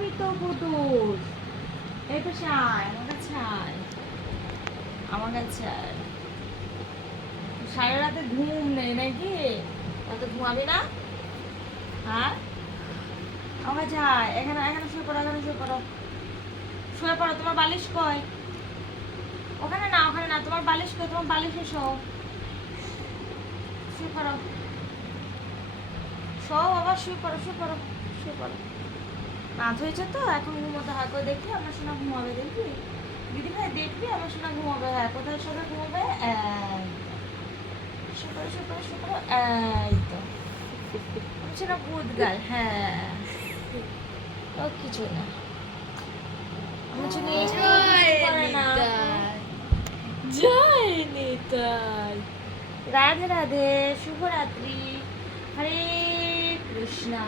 ঘুমাবি তো কুটুস। এই পাশে আয়, আমার কাছে আয়, আমার কাছে আয়। সারা রাতে ঘুম নেই নাকি? রাতে ঘুমাবি না? হ্যাঁ, আমার কাছে আয়। এখানে এখানে শুয়ে পড়ো, এখানে শুয়ে পড়ো, শুয়ে পড়ো। তোমার বালিশ কই? ওখানে না, ওখানে না, তোমার বালিশ কই? তোমার বালিশ এসো, শুয়ে পড়ো। শো বাবা, শুয়ে পড়ো, শুয়ে পড়ো, শুয়ে পড়ো। রাত হয়েছে তো, এখন ঘুমোতে হয়। করে দেখবি আমার সোনা ঘুমাবে, দেখবি দিদি ভাই, দেখবি আমার সোনা ঘুমাবে। হ্যাঁ, কোথায় সবাই ঘুমাবে? শুয়ে পড়ো, শুয়ে পড়ো, শুয়ে পড়ো। এই তো আমার সোনা গুড গার্ল। হ্যাঁ, ও কিছু না, আমার সোনা একটু জয় কিছু করে না। নিতাই। জয় নিতাই। রাধে রাধে, শুভরাত্রি, হরে কৃষ্ণা।